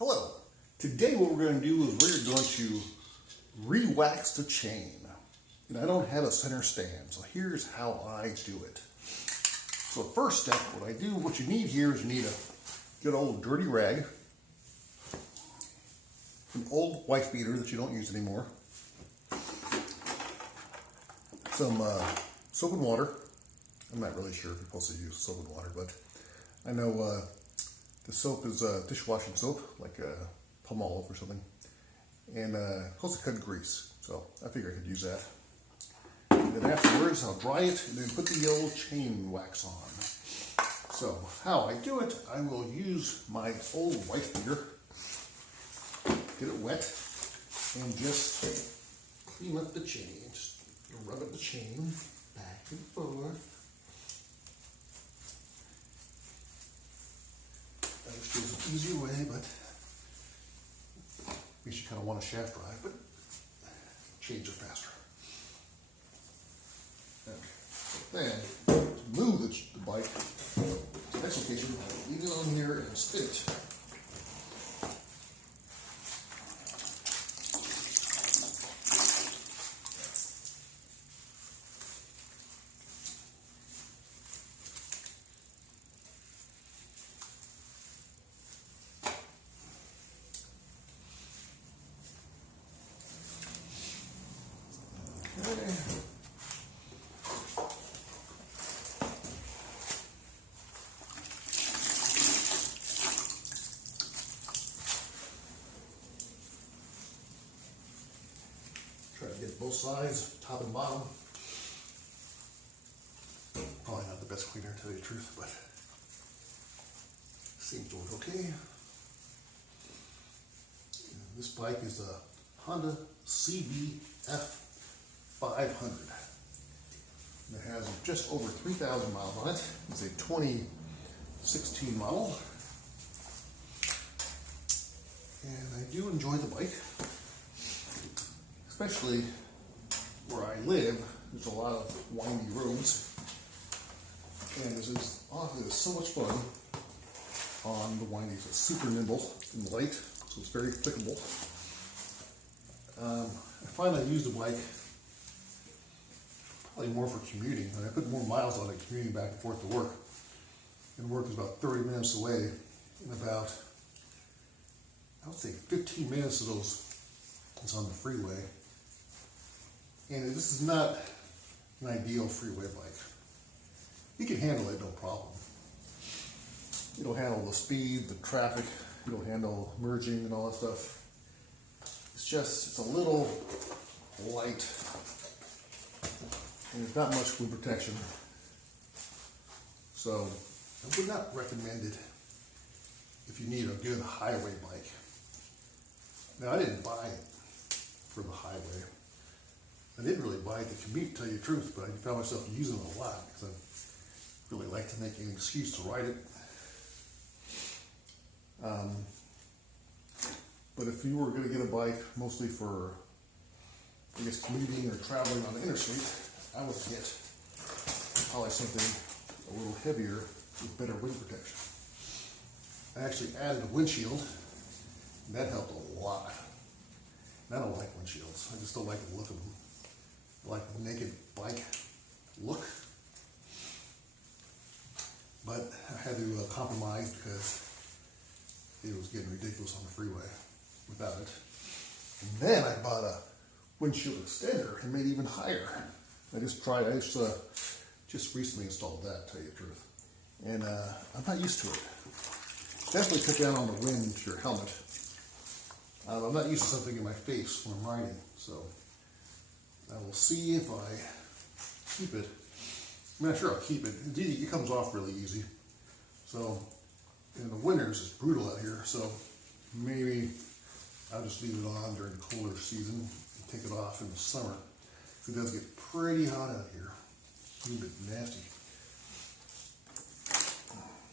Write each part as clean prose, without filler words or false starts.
Hello. Today what we're going to do is we're going to re-wax the chain. And I don't have a center stand, so here's how I do it. So the first step, what you need here is you need a good old dirty rag, an old wife beater that you don't use anymore, some soap and water. I'm not really sure if you're supposed to use soap and water, but I know the soap is dishwashing soap, like Palmolive or something, and supposed to cut grease. So I figured I could use that. And then afterwards, I'll dry it and then put the old chain wax on. So how I do it, I will use my old wife beater, get it wet, and just clean up the chain. Just rub up the chain back and forth. There's an easier way, but makes you kind of want to shaft drive, but chains are faster. Okay. Then, to move the bike, next location, leave it on here and spin it. Okay. Try to get both sides, top and bottom. Probably not the best cleaner, to tell you the truth, but seems to work okay. And this bike is a Honda CB500F. It has just over 3,000 miles on it. It's a 2016 model. And I do enjoy the bike. Especially where I live, there's a lot of windy roads. And this is so much fun on the windies. It's super nimble and light, so it's very applicable. I find I use the bike probably more for commuting. I put more miles on it commuting back and forth to work. And work is about 30 minutes away. And about, I would say 15 minutes of those is on the freeway. And this is not an ideal freeway bike. You can handle it, no problem. It'll handle the speed, the traffic, it'll handle merging and all that stuff. It's a little light, and there's not much wind protection. So I would not recommend it if you need a good highway bike. Now, I didn't buy it for the highway. I didn't really buy it to commute, to tell you the truth, but I found myself using it a lot because I really like to make an excuse to ride it. But if you were going to get a bike mostly for, I guess, commuting or traveling on the interstate, I would get probably something a little heavier with better wind protection. I actually added a windshield, and that helped a lot. And I don't like windshields. I just don't like the look of them. I like the naked bike look. But I had to compromise because it was getting ridiculous on the freeway without it. And then I bought a windshield extender and made it even higher. I just recently installed that, to tell you the truth. And I'm not used to it. Definitely cut down on the wind to your helmet. I'm not used to something in my face when I'm riding, so I will see if I keep it. I mean, I'm sure I'll keep it. It comes off really easy. So, in the winters, it's brutal out here, so maybe I'll just leave it on during the cooler season and take it off in the summer. It does get pretty hot out here. Humid, nasty.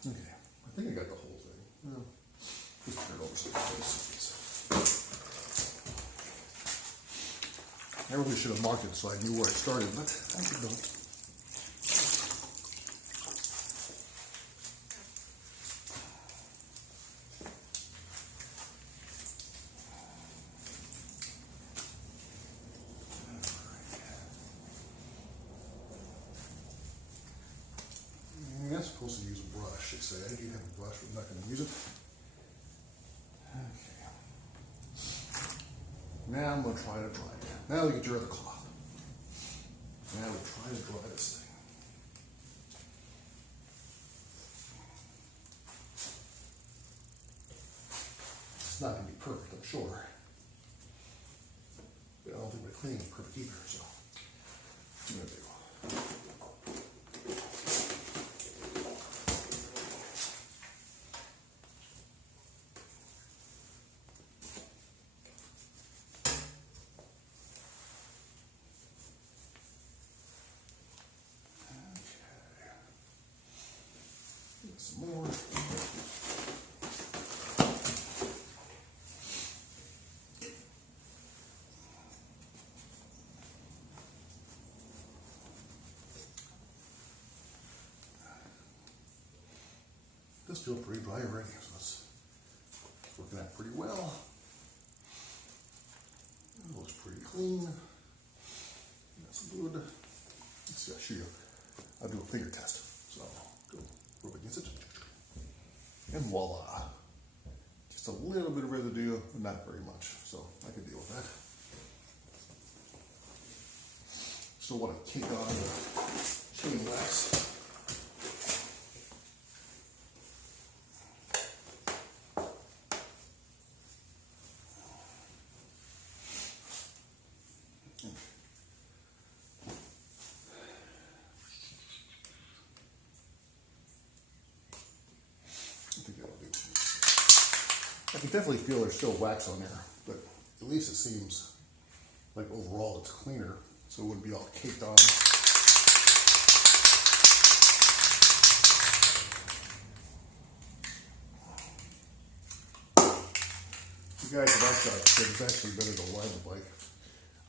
Okay, I think I got the whole thing. Well, just turn it over so I really should have marked it so I knew where I started, but I don't. I'm supposed to use a brush. They say I do have a brush, but I'm not going to use it. Okay. Now I'm going to try to dry it. Now we get your other cloth. Now we try to dry this thing. It's not going to be perfect, I'm sure. But I don't think my cleaning is perfect either, so I'm going to do. Some more. This feels pretty dry already, so it's working out pretty well. It looks pretty clean. That's good. Let's see, I'll show you. I'll do a finger test. So go rub against it. And voila. Just a little bit of residue, but not very much. So I can deal with that. Still want to take on the chain wax. I can definitely feel there's still wax on there, but at least it seems like overall it's cleaner, so it wouldn't be all caked on. You guys have also said it's actually better to line the bike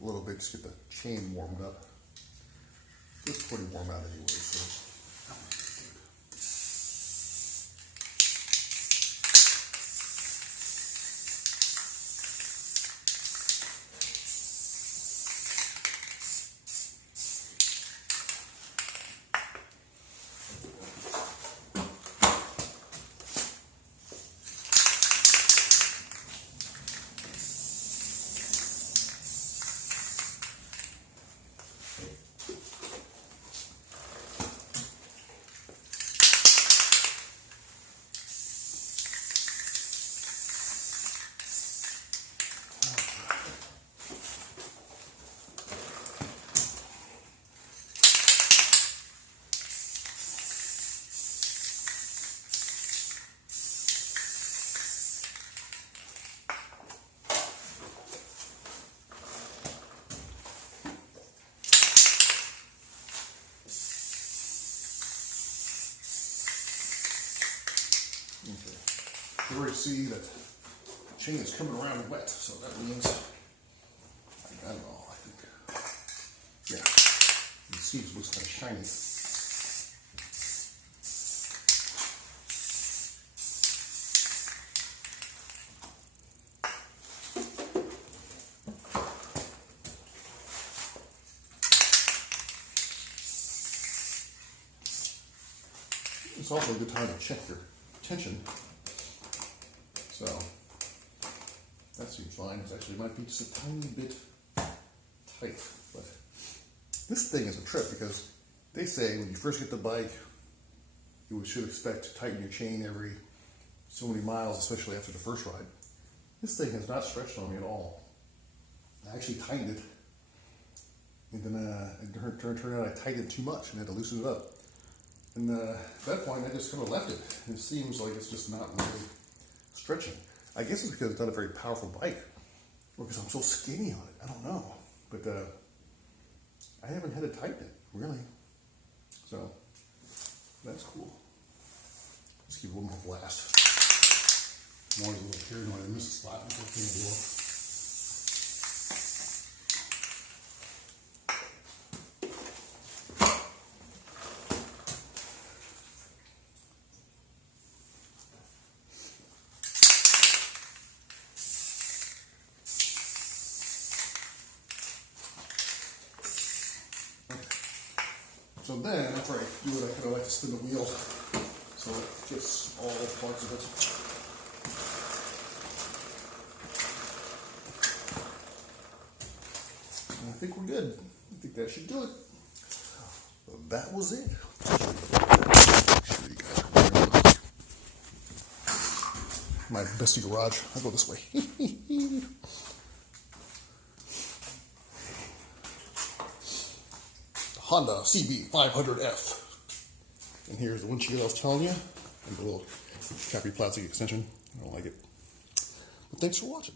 a little bit, just get the chain warmed up. It's pretty warm out anyway, so. You already see that the chain is coming around wet, so that means, I don't know, I think, yeah, you see it looks kind of shiny. It's also a good time to check your tension. So that seems fine. It actually might be just a tiny bit tight, but this thing is a trip because they say when you first get the bike, you should expect to tighten your chain every so many miles, especially after the first ride. This thing has not stretched on me at all. I actually tightened it, and then it turned out I tightened it too much and had to loosen it up. And at that point, I just kind of left it. It seems like it's just not really stretching. I guess it's because it's not a very powerful bike, or because I'm so skinny on it. I don't know, but I haven't had to tighten it really. So that's cool. Let's keep a little more blast. I'm always a little paranoid. I miss a spot before things blow up. So So then, after I do it, I kind of like to spin the wheel so it gets all parts of it. And I think we're good. I think that should do it. So that was it. Sure you guys are my bestie garage. I'll go this way. Honda CB500F. And here's the windshield I was telling you. And the little crappy plastic extension. I don't like it. But thanks for watching.